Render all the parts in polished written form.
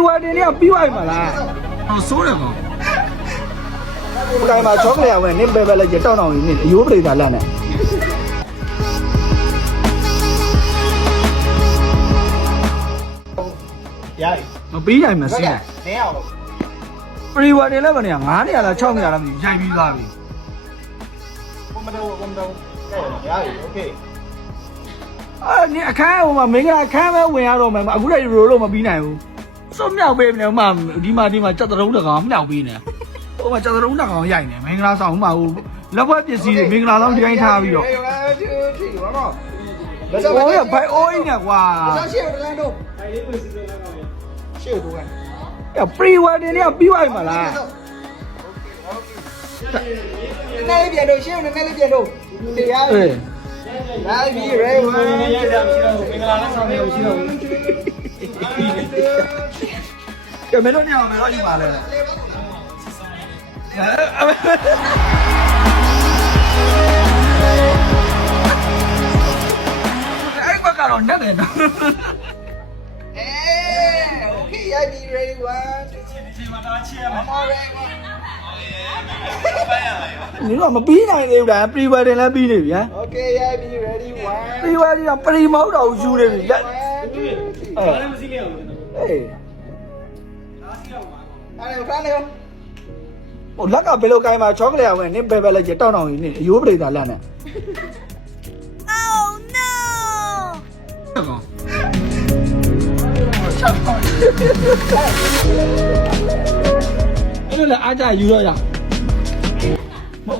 pre-wedding เนี่ยပြီးသွားပြီမလားဟောဆိုးတယ်ကောင်ကိုင်မှာချောကလက်ဝင်နင်းပဲပဲလဲတောင်းတောင်းကြီးနင်းအယိုးပရိသတ်လက်နဲ့ရတယ်မပြီးနိုင်မစင်းနင်းအောင်လို့ pre-wedding လည်းမနေ9နေရလား6နေရလားမသိရိုက်ပြီးသွားပြီမတော်ရတယ်โอเคနင်းအခန်းဟိုမှာမင်္ဂလာအခန်းပဲဝင်ရတော့မယ်အခုလည်းရိုးလို့မပြီးနိုင်ဘူးစွတ်မြောက်ပေးမလဲဟိုမှာဒီမှာစက်တုံးတကောင်မြောက်ပေးနေဟိုမှာစက်တုံးတကောင်ရိုက်နေမင်္ဂလာဆောင်ဟိုမှာဟိုလက်ဘက်ပစ္စည်းတွေမင်္ဂလာဆောင်ဒီတိုင်းထားပြီးတော့ဟိုရဘိုင်အိုးင်းနေကွာရှေ့တန်းတော့ရှေ့တော့က pre-wedding เนี่ยပြီးသွားပြီမလားနည်းလေးပြန်တော့ရှေ့နည်းလေးပြန်တော့တရားလာပြီရဲဝမ်းရရမရှိတော့မင်္ဂလာနဲ့ဆောင်နေမရှိတော့ကဲမင်းတို့ညအောင်မင်းတို့ယူပါလဲအဲ့ဘက်ကတော့နဲ့တယ်နော်โอเคရပြီ ready one ဒီမှာတော့ချီရမှာမော်ရဲ你说没比那个有点 pre-wedding 来比的呀 ？OK， ready one。pre-wedding 上 pre 毛到手的比呀。哎。哎。我看那个。我那个别了干嘛？巧克力啊，喂，你白白来接到那里，你有不得咋烂呢 Oh no！ 这个。这个阿家有了呀。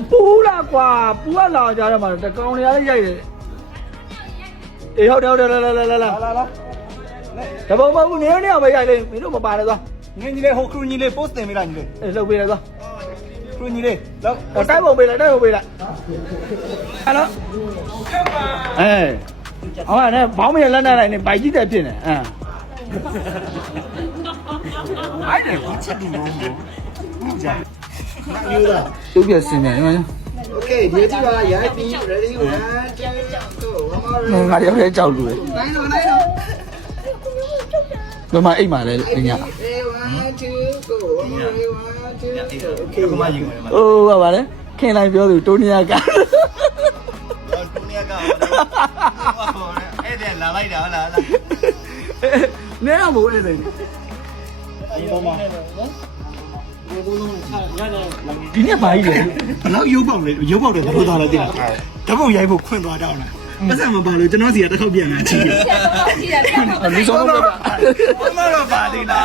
ပူလာကွာပူကလာကြတယ်မှာတကောင်နေရလေးရိုက်တယ်အေးဟုတ်တယ်လာတပုံမဟုတ်နေနေပဲရိုက်လေမင်းတို့မပါနဲ့သွားငင်းကြီးလေးဟိုခရူကြီးလေး post တင်ပေးလိုက်ညီလေးအေးလှုပ်ပေးလိုက်သွားခရူကြီးလေးလောက်တိုက်ပုံပေးလိုက်ဟယ်လိုအေးဟောင်းနဲ့ဘောင်းမရလက်နဲ့လိုက်နေဗိုက်ကြီးတက်ဖြစ်နေအဲ့ဒါကိုချက်တူလို့ဟုတ်ကြယူတာသူ့ပြစင်မြန်ညီမ Okay ဒီကြည့်ပါရိုက်ပြီး ready 1 2 3ငါရောက်တဲ့ကြောက်လူလေနိုင်တော့ဘယ်မှာအိတ်မှာလဲဒီည 1 2 go โอเคကမရင်ဝင်မှာအိုးပါလေခင်လိုက်ပြောသူတိုးနီယာကတိုးနီယာကအဲ့ဒါလာလိုက်တာဟုတ်လားနဲတော့မို့အဲ့ဒါအေးတော့မှာဒီနေ့ပါကြီးလေဘလောက်ရုပ်ပေါက်လေရုပ်ပေါက်တယ်ဘယ်လိုသားလဲသိလားဓာတ်ပုံရိုက်ဖို့ခွင့်သွားတော့လားပတ်စံမပါလို့ကျွန်တော်စီကတစ်ခေါက်ပြန်လာချီးတယ်လူဆုံးတော့ဘာမှတော့ပါသေးလား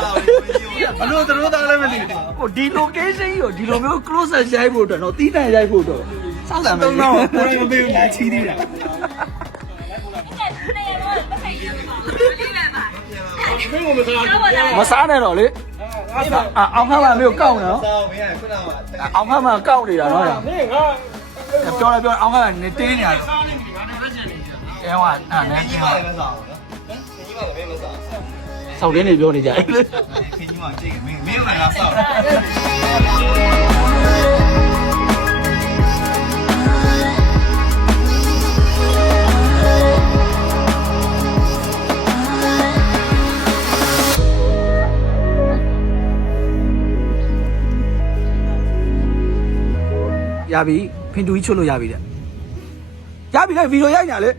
ဘလို့တို့သားလည်းမသိဘူးဟိုဒီ location ကိုဒီလိုမျိုး close up ရိုက်ဖို့တော့တီးတန်ရိုက်ဖို့တော့စောက်တာမလို့ကိုယ်မပေးဘူးလာချီးသေးတာမစားနဲ့တော့လေအောင်ခါမှမျိုးကောက်နော်အောင်ခါမှကောက်နေတာနော်ပြောလိုက်အောင်ခါကနေတင်းနေရတယ်အဲဟောအဲ့နဲ့ကြီးပါလည်းမစားဘူးနော်ကြီးပါလည်းမစားဆောက်တင်းနေပြောနေကြတယ်ခင်ကြီးမကြည့်ခင်မင်းကလည်းဆောက်ရပြီဖင်တူကြီးချွတ်လို့ရပြီတဲ့ရပြီလေဗီဒီယိုရိုက်ညာလေဩ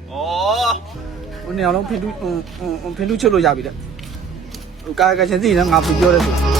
ဟိုနေအောင်လုံးဖင်တူချွတ်လို့ရပြီတဲ့ဟိုကာကချင်းစီနဲ့ငါပြောတယ်ဆိုတာ